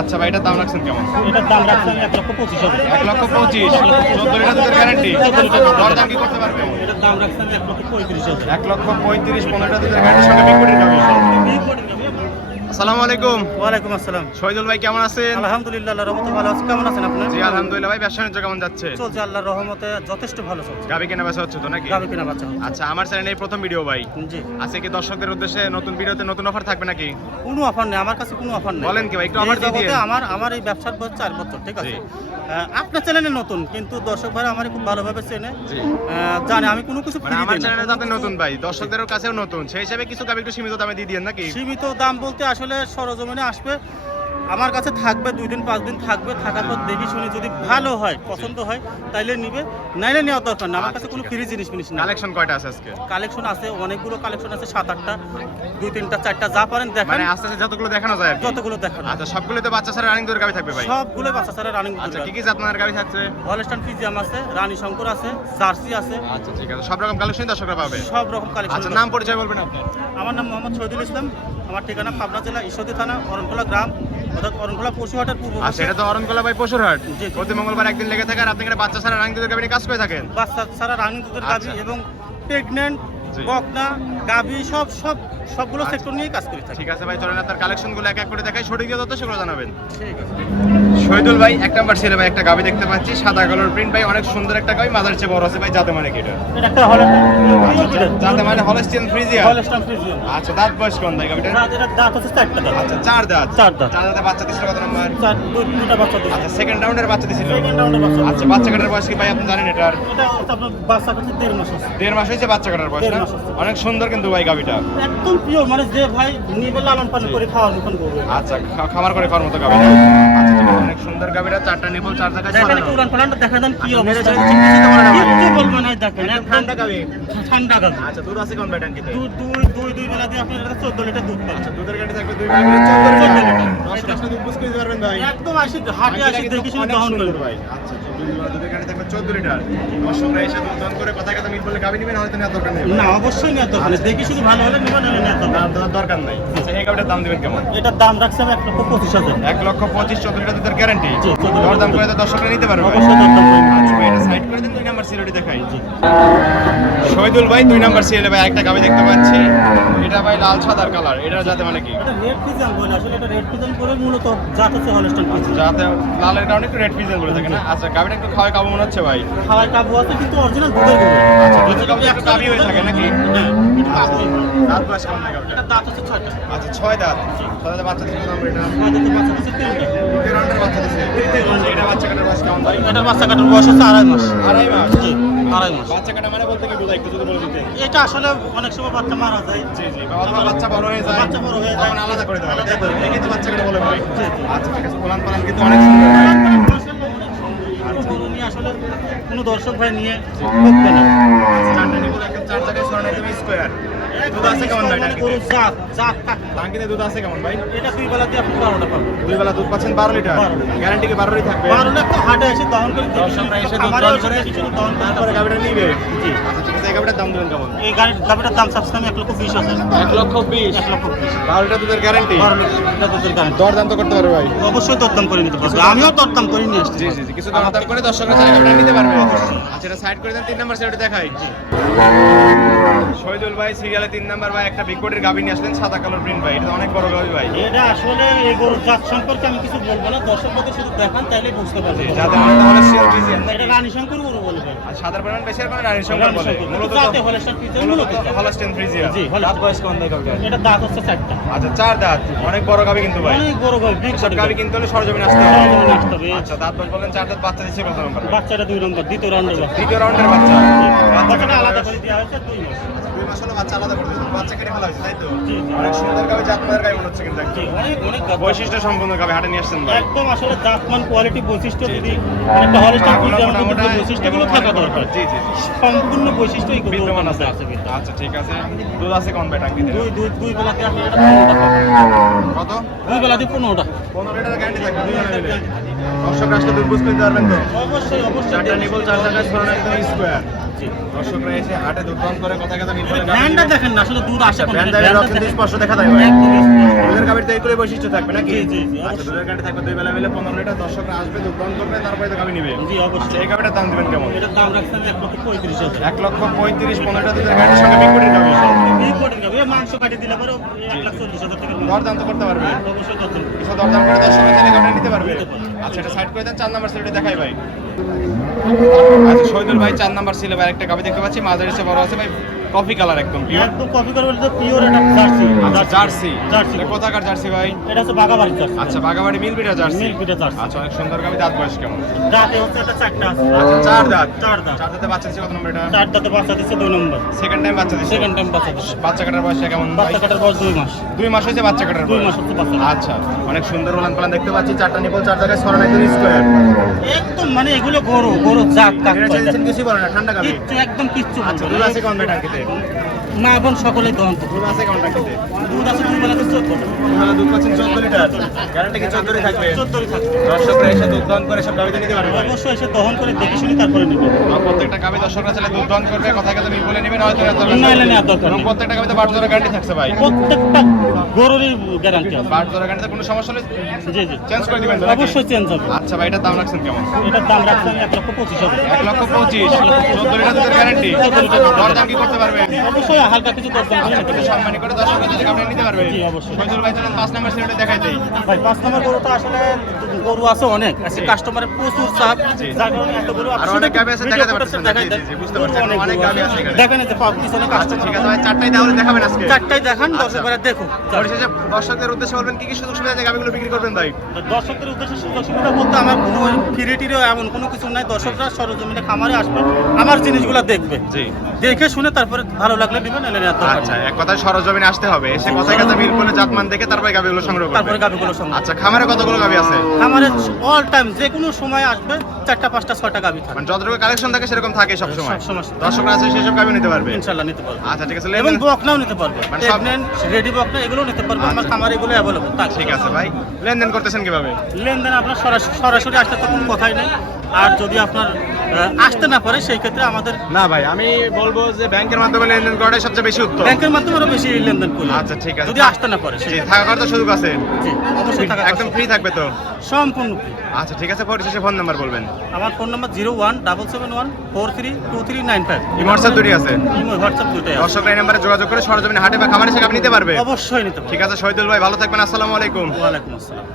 আচ্ছা ভাই, এটার দাম রাখছেন কেমন? এটার দাম রাখছেন 1,25,000। 1,25,000। 14 লিটার দুধের গ্যারান্টি। দরদাম কি করতে পারবে? এটার দাম রাখছেন 1,35,000। 1,35,000 15 লিটার দুধের গ্যারান্টির সঙ্গে বিক্রি হবে। আসসালামু আলাইকুম। ওয়ালাইকুম আসসালাম। শহীদুল ভাই কেমন আছেন? আলহামদুলিল্লাহ, আল্লাহর রহমতে ভালো আছি। কেমন আছেন আপনি? জি আলহামদুলিল্লাহ ভাই, ব্যবসা বাণিজ্য কেমন যাচ্ছে? চলছে আল্লাহর রহমতে, যথেষ্ট ভালো চলছে। গাবি কেনা বেচা হচ্ছে তো নাকি? গাবি কেনা বাচ্চা হচ্ছে। আচ্ছা, আমার চ্যানেলে এই প্রথম ভিডিও ভাই। জি। আজকে কি দর্শকদের উদ্দেশ্যে নতুন ভিডিওতে নতুন অফার থাকবে নাকি? কোনো অফার নেই আমার কাছে, কোনো অফার নেই। বলেন কি ভাই, একটু অফার দিয়ে দিন। আমার এই ব্যবসার বয়স 4 বছর, ঠিক আছে? জি। আপনার চ্যানেলে নতুন, কিন্তু দর্শক ভাইরা আমারই খুব ভালোভাবে চেনে, জি। জানে আমি কোনো কিছু মানে ফ্রি আমার দিই না। চ্যানেলে তো আপনি নতুন ভাই, দর্শকদের কাছেও নতুন, সেই হিসাবে কিছু গাবি একটু সীমিত দামে দিয়ে দিন নাকি? সীমিত দাম বলতে আসলে সরজমিনে আসবে, আমার কাছে থাকবে 2 দিন 5 দিন থাকবে, থাকার পর দেখি শুনি যদি ভালো হয়, পছন্দ হয় তাইলে নিবে, নাইলে নেওয়ার দরকার না। আমার কাছে কোনো ফ্রি জিনিস না। কালেকশন কয়টা আছে আজকে? কালেকশন আছে অনেকগুলো, কালেকশন আছে 7-8টা, 2-3টা 4টা, যা পারেন দেখেন। মানে আস্তে আস্তে যতগুলো দেখানো যায় আর কি। যতগুলো দেখানো। আচ্ছা, সবগুলো তো বাচ্চা ছাড়া রানিং দুধের গাবি থাকবে ভাই? সবগুলো বাচ্চা ছাড়া রানিং দুধ। আচ্ছা, কি কি জাতমানের গাবি থাকছে? হলস্টাইন ফ্রিজিয়াম আছে, রানী শঙ্কর আছে, জার্সি আছে। আচ্ছা ঠিক আছে, সব রকম কালেকশন দর্শকরা পাবে। সব রকম কালেকশন। আচ্ছা, নাম পরিচয় বলবেন আপনি? আমার নাম মোহাম্মদ শহীদুল ইসলাম। আমার ঠিকানা পাবনা জেলা ঈশ্বরদী থানা অরণখোলা গ্রাম, অর্থাৎ অরণখোলা পশুহাটের পূর্ব আচ্ছা, পাশে। এটা তো অরণকোলা ভাই পশুরহাট। জি, জি। প্রতি মঙ্গলবার একদিন লেগে থাকে, আর আপনি এখানে বাচ্চা ছাড়া রানিং দুধের গাবি নিয়ে কাজ করে থাকেন? বাচ্চা ছাড়া রানিং দুধের গাভী আচ্ছা। এবং প্রেগন্যান্ট, জি। বকনা, গাভী সবগুলো সেক্টর নিয়ে কাজ করে থাকি। ঠিক আছে ভাই, চলেন আপনার কালেকশনগুলো এক এক করে দেখাই, সঠিক দিয়ে তত সেগুলো জানাবেন। ঠিক আছে। শহীদুল ভাই, 1 নাম্বার ছেলে ভাই, একটা গাবি দেখতে পাচ্ছি, সাদা কালার প্রিন্ট ভাই, অনেক সুন্দর একটা গাবি, মাদার চেয়ে বড় আছে ভাই, যাতে মানে কি এটা? এটা একটা যাতে মানে হলস্টিয়ান ফ্রিজিয়ান। Holstein Friesian. আচ্ছা, দাঁত বয়স কোন ভাই গাবিটা? এটা দাঁত হচ্ছে 4টা দাঁত। আচ্ছা, 4 দাঁত। 4 দাঁত। 4 দাঁতে বাচ্চা দিছিল কত নাম্বার? 2টা বাচ্চা দিয়েছে। আচ্ছা, সেকেন্ড রাউন্ডের বাচ্চা দিছিল। সেকেন্ড রাউন্ডে বাচ্চা। আচ্ছা, বাচ্চা কাটার বয়স কি ভাই আপনি জানেন এটার? এটা হচ্ছে আপনার বাচ্চা করছে 1.5 মাস আছে। 1.5 মাস হয়েছে বাচ্চা কাটার বয়স 1.5 না? মাস হচ্ছে। অনেক সুন্দর কিন্তু ভাই গাবিটা। একদম পিওর, মানে যে ভাই নিবে লালন পালন করে খাওয়ার মতন করবে। আচ্ছা, খামার করে খাওয়ার মতো গাবিটা। আচ্ছা ঠিক আছে, অনেক সুন্দর গাবিটা, 4টা নিপল, 4 জায়গায় দেখেন ছড়ানো। একটু উড়ান পালানটা দেখা দেন কি আচ্ছা, মেরে অবস্থা। চলে চিকচিকি তো করে না ভাই? কি বলবো না, দেখেন একদম ঠান্ডা গাবি। ঠান্ডা গাভী। আচ্ছা, দুধ আছে কোন ভাই ট্যাঙ্কিতে? দুই বেলা দিয়ে আপনি এটা 14 লিটার দুধ পাবেন। আচ্ছা, দুধের গাড়ি থাকবে 2 মিনিটে 14 লিটার। 14 লিটার। দর্শক আসলে দুধ বুঝ করে দিতে পারবেন ভাই। একদম আসি হাটে আসি দেখি শুনে অনেক দহন সুন্দর করবে। ভাই। আচ্ছা, দুধের গাড়ি থাকবে 14 লিটার। দর্শকরা এসে দুধ দহন করে কথা কথা মিল বলে গাবি নেবেন, হয়তো নেওয়ার দরকার নেই। না, অবশ্যই নেওয়ার দরকার নেই। দেখি শুধু ভালো হলে নেবেন, নাহলে নেওয়ার দরকার নেই। দরকার নাই। আচ্ছা, এই গাবিটার দাম দিবেন কেমন? এটার দাম রাখছে আমি 1,25,000। 1,25,000 14 লিটার দুধের গ্যারান্টি। জি, 14 দর দাম করে তো দর্শকরা নিতে পারবে ভাই। অবশ্যই দরদাম করে নেবেন। আচ্ছা ভাই, এটা সাইড করে দেন, 2 নাম্বার সিরিয়ালটি দেখাই। শহীদুল ভাই, 2 নাম্বার সিরিয়ালে ভাই একটা গাবি দেখতে পাচ্ছি, এটা ভাই লাল সাদার কালার, এটা যাতে মানে কি? এটা রেড ফিজিয়ান বলে, আসলে এটা রেড ফিজিয়ান বলে মূলত জাত হচ্ছে হলস্টাইন ফ্রিজিয়ান। যাতে লালের কারণে একটু রেড পিজন বলে থাকে না? আচ্ছা, গাবিটা একটু খাওয়াই কাবু মনে হচ্ছে ভাই। খাওয়ার কাবু আছে কিন্তু অরিজিনাল দুধের গরু। আচ্ছা, দুধের গাবি একটু কাবি হয়ে থাকে নাকি? হ্যাঁ, একটু কাবুই। দাঁত বয়স কেমন ভাই গাবিটা? এটা দাঁত হচ্ছে 6টা। আচ্ছা, 6 দাঁত। 6 দাঁতে বাচ্চা দিচ্ছে নাম্বার এটা। আমাদের তো বাচ্চা দিচ্ছে 3টা। 2 রাউন্ডের বাচ্চা দিচ্ছে। এটা বাচ্চা কাটার বয়স কেমন ভাই? এটার বাচ্চা কাটার বয়স হচ্ছে 2.5 মাস। 2.5 মাস। জি, 2.5 মাস। বাচ্চা কাটা মানে বলতে কি বোঝায়, একটু যদি বলে দিতেন? এটা আসলে অনেক সময় বাচ্চা মারা যায়। জি জি, অথবা বাচ্চা বড় হয়ে যায়, বাচ্চা বড় হয়ে যায়। তখন আলাদা করে দেওয়া হয়, তাই তো? আলাদা করে। এই কিন্তু বাচ্চা কাটা বলে ভাই। জি, জি। আচ্ছা ঠিক আছে, পোলান পালান কিন্তু অনেক সুন্দর ভাই। গরু নিয়ে আসলে কোনো দর্শক ভাই নিয়ে ঠকবে না। চারটা নিবল একদম 4 জায়গায় ছড়ানো, একদম স্কয়ার। দুধ আছে কেমন ভাই মানে টাঙ্কিতে? গরুর জাত কাকে। টাঙ্কিতে দুধ আছে কেমন ভাই? এটা 2 বেলা দিয়ে আপনি 12টা পাবেন। 2 বেলা দুধ পাচ্ছেন 12 লিটার। 12 লিটার। গ্যারান্টি কি 12 থাকবে? 12 না, একটু হাটে এসে দহন করে দেখি দর্শকরা এসে দুধ খামারে দহন এসে করে দেখি শুধু দহন করে তারপরে গাবিটা নিবে। জি। আচ্ছা ঠিক আছে, এই গাবিটার দাম দেবেন কেমন? এই গাভিটার দাম চাচ্ছি আমি 1,20,000। 1,20,000। 1,20,000। 12 লিটার দুধের গ্যারান্টি। 12 লিটার দুধের গ্যারান্টি। দর দাম তো করতে পারবে ভাই। অবশ্যই দরদাম করে নিতে পারবে। আমিও দরদাম করে নিয়ে আসছি। জি জি জি, কিছু দাম করে দর্শকরা চাইলে গাবিটা নিতে পারবে। আচ্ছা, এটা সাইড করে দেন, 3 নাম্বার সিরিয়ালটি দেখাই। শহীদুল ভাই, সিরিয়ালে 3 নাম্বার ভাই একটা বিগ বডির গাবি নিয়ে আসলেন, সাদা কালার প্রিন্ট ভাই, এটা তো অনেক বড় গাবি ভাই। এটা আসলে এই গরুর জাত সম্পর্কে আমি কিছু বলবো না, দর্শকদের শুধু দেখান তাইলেই বুঝতে পারবে। যাতে মানে তাহলে সিরিয়াল ফ্রিজিয়ান এটা রানী শঙ্কর গরু বলবে। আর সাদার পরিমাণ বেশি আর কোনো রানী সংখ্যা বলে। মূলত জাতে হলস্টাইন ফ্রিজিয়ান মূলত মূলত জাত। Holstein Friesian. জি, দাঁত বয়স কোন ভাই গাবিটা? এটা দাঁত হচ্ছে 4টা। আচ্ছা, 4 দাঁত, অনেক বড় গাবি কিন্তু ভাই। অনেক বড় ভাই, বিগ সব বডি গাবি কিনতে হলে সরজমিনে আসতে হবে। সরজমিনে আসতে হবে। আচ্ছা, দাঁত বয়স বলেন 4 দাঁত, বাচ্চা দিচ্ছে কত নাম্বার? বাচ্চাটা 2 নম্বর, দ্বিতীয় রাউন্ডের বাচ্চা। দ্বিতীয় রাউন্ডের বাচ্চা। বাচ্চাটা আলাদা করে দেওয়া হয়েছে 2 মাস। 2 মাস হলো বাচ্চা আলাদা করে দিয়েছে, বাচ্চা কেটে ফেলা হয়েছে, তাই তো? জি, জি। অনেক সুন্দর গাবি, জাতমানের গাবি মনে হচ্ছে কিন্তু জি, একদম। অনেক গাছ। বৈশিষ্ট্য সম্পন্ন গাবি হাটে নিয়ে আসছেন ভাই। একদম আসলে জাতমান কোয়ালিটি বৈশিষ্ট্য জি, যদি জি। একটা হলস্টাইন পাগুলা ফ্রিজিয়ান মধ্যে মোটামোটা যে বৈশিষ্ট্যগুলো এবং থাকা অনেক বড়। দরকার। জি জি জি, সম্পূর্ণ বৈশিষ্ট্য এই বিদ্যমান আছে। কিন্তু। আচ্ছা ঠিক আছে, দুধ আছে কোন ভাই টাঙ্কিতে? দুই বেলাতে আপনি এটা 15টা পাবেন। কত? 2 বেলাতে 15টা। 15 লিটার গ্যারান্টি থাকবে দুই জনে মিলে। দর্শক আসলে দুধ বুঝ করে দিতে পারবেন তো? অবশ্যই 4টা নিবল 4 জায়গায় ছড়ানো, একদম স্কয়ার। জি। দর্শকরা এসে হাটে দুধ পান করে কথা কথা মিলবে ব্র্যান্ডটা দেখেন না আসলে দুধ আসে কোন স্পষ্ট দেখা যায় ভাই একদম স্পষ্ট। দুধের গাভীর তো এইগুলোই বৈশিষ্ট্য থাকবে নাকি জি, জি, জি, আচ্ছা অবশ্যই। দুধের গাড়ি থাকবে 2 বেলা মিলে 15 লিটার দর্শকরা আসবে দুধ পান করবে তারপরে তো গাভী নিবে জি অবশ্যই। এই গাভীটার দাম দিবেন কেমন এটার দাম রাখছেন 1,35,000। 1,35,000 15টা দুধের গাড়ির সঙ্গে বিক্রির গাভী এই কোটিং হবে মাংস কাটি দিলে পরে 1,40,000 টাকা দরদাম তো করতে পারবে অবশ্যই দরকার। কিছু দরদাম করে দর্শকরা চাইলে গাভীটা নিতে পারবে নিতে পারবে। আচ্ছা এটা সাইড করে দেন 4 নাম্বার সিরিয়ালটা দেখাই ভাই আচ্ছা শহীদুল ভাই 4 নাম্বার সিরিয়ালে ভাই একটা গাভী দেখতে পাচ্ছি মাঝারি সে বড় আছে ভাই কফি কালার একদম পিওর একদম কপি করে বলতে পিওর এটা জার্সি। আচ্ছা জার্সি জার্সি। এটা কোথাকার জার্সি ভাই এটা হচ্ছে বাগাবাড়ি জার্সি। আচ্ছা বাগাবাড়ি মিলবিটা জার্সি মিল্কিটা জার্সি। আচ্ছা অনেক সুন্দর গাভী দাঁত বয়স কেমন দাঁতে হচ্ছে এটা 4টা আছে। আচ্ছা 4 দাঁত চার দাঁত। 4 দাঁতে বাচ্চা দিচ্ছে কত নম্বর এটা 4 দাঁতে বাচ্চা দিচ্ছে 2 নম্বর। সেকেন্ড টাইম বাচ্চা দিচ্ছে সেকেন্ড টাইম বাচ্চা দিচ্ছে। বাচ্চা কাটার বয়স কেমন ভাই বাচ্চা কাটার বয়স 2 মাস। 2 মাস হয়েছে বাচ্চা কাটার 2 বয়স মাস হচ্ছে বাচ্চা। আচ্ছা অনেক সুন্দর উলান পালান দেখতে পাচ্ছি 4টা নিপল 4 জায়গায় সরান একদম স্কয়ার একদম মানে এগুলো গরু জাত কাক এটা চাইছেন কিছু বলে না ঠান্ডা গাভী কিচ্ছু একদম কিচ্ছু আচ্ছা বলবো দুধ না। আছে কোন টাঙ্কিতে মা বোন সকলেই দহন করবে। দুধ আছে কোন টাঙ্কিতে দুধ আছে 2 বেলাতে 14। তাহলে দুধ পাচ্ছেন 14 লিটার গ্যারান্টি কি 14 ই থাকবে 14 থাকবে। দর্শকরা এসে দুধ দান করে সব গাভীতে নিতে পারবে ভাই অবশ্যই এসে দহন করে দেখে শুনে তারপরে নেবে। এবং প্রত্যেকটা গাভী দর্শকরা চাইলে দুধ দান করবে কথা কথা মিল বলে নেবেন হয়তো নাইলে নেওয়ার দরকার এবং নেই। প্রত্যেকটা গাভীতে 12 জোড়া গ্যারান্টি থাকছে ভাই প্রত্যেকটা গরুরই গ্যারান্টি আছে। 12 জোড়া গ্যারান্টিতে কোনো সমস্যা হলে জি জি চেঞ্জ করে দিবেন তো নাকি? অবশ্যই চেঞ্জ হবে। আচ্ছা ভাই এটার দাম রাখছেন কেমন এটার দাম রাখছে আমি 1,25,000। 1,25,000 14 লিটার দুধের গ্যারান্টি 14 লিটার দুধের দর দাম কি করতে পারবে অবশ্যই হালকা কিছু দরকার আচ্ছা নেই। কিছু সম্মানী করে দর্শকরা যদি গাভী নিতে পারবে জি, অবশ্যই। শহীদুল ভাই চলেন 5 নাম্বার সিরিয়ালটা দেখাই দেই ভাই 5 নম্বর গরুটা আসলে গরু আছে অনেক আছে জি। কাস্টমারের প্রচুর চাপ জি। যার কারণে একটা গরু আর অনেক গাভী আছে, ভিডিও দেখাতে ফুটেজে পারতেছেন না। দেখাই জি, দেন। জি, বুঝতে গরু পারছি। অনেক গরু গাভী আছে এখানে। দেখেন এই যে পিছনে আচ্ছা কাস্টমার ঠিক আছে ভাই 4টাই তাহলে দেখাবেন আজকে চারটাই দেখান আচ্ছা। দর্শকরা দেখুন। পরিশেষে দর্শকদের উদ্দেশ্যে বলবেন কি কি সুযোগ সুবিধা আছে গাভীগুলো বিক্রি করবেন ভাই দর্শকদের উদ্দেশ্যে সুযোগ সুবিধা বলতে আমার কোনো ফিরিটিরও এমন কোনো কিছু নাই। দর্শকরা সরজমিনে খামারে আসবে আমার জিনিসগুলো দেখবে জি দেখে শুনে তারপরে ভালো লাগলে নেবেন এলে নেওয়ার দরকার আচ্ছা নেই। এক কথায় সরজমিনে আসতে হবে এসে কথায় কথা মিল করে জাতমান দেখে তারপরে গাভীগুলো সংগ্রহ তারপরে করবে গাভিগুলো সঙ্গে আচ্ছা খামারে কতগুলো গাভী আছে খামারে অল টাইম যে কোনো সময় আসবে 4টা 5টা 6টা গাভি থাকে মানে যতটুকু কালেকশন থাকে সেরকম থাকে সব সময় সবসময়। দর্শকরা আছে সেসব গাভী নিতে পারবে ইনশাল্লাহ নিতে পারবে আচ্ছা ঠিক আছে এবং লেনদেন বকনাও নিতে পারবে মানে সব- প্রেগনেন্ট রেডি বকনা এগুলো নিতে পারবে আমার আচ্ছা। খামারে এগুলো অ্যাভেলেবল ঠিক আছে ভাই লেনদেন করতেছেন কিভাবে লেনদেন আপনার সরাসরি আসতে তো কোনো কথাই নেই। আর যদি আপনার আসতে না পারে সেই ক্ষেত্রে আমাদের না ভাই আমি বলবো যে ব্যাংকের মাধ্যমে লেনদেন করাটাই সবচেয়ে বেশি উত্তম ব্যাংকের মাধ্যমে আরো বেশি লেনদেন করি আচ্ছা ঠিক আছে যদি আসতে না পারে জি থাকার তো সুযোগ আছে জি অবশ্যই থাকা একদম ফ্রি থাকবে তো সম্পূর্ণ free। আচ্ছা ঠিক আছে পরিশেষে ফোন নাম্বার বলবেন আমার ফোন নাম্বার 0177143235। হোয়াটসঅ্যাপ দুটি আছে হোয়াটসঅ্যাপ দুটোই আছে। দর্শকরা এই নাম্বারে যোগাযোগ করে সরজমিনে হাটে বা খামারে এসে গাভী নিতে পারবে অবশ্যই নিতে পারবে। ঠিক আছে শহীদুল ভাই ভালো থাকবেন আসসালামু আলাইকুম ওয়ালাইকুম আসসালাম।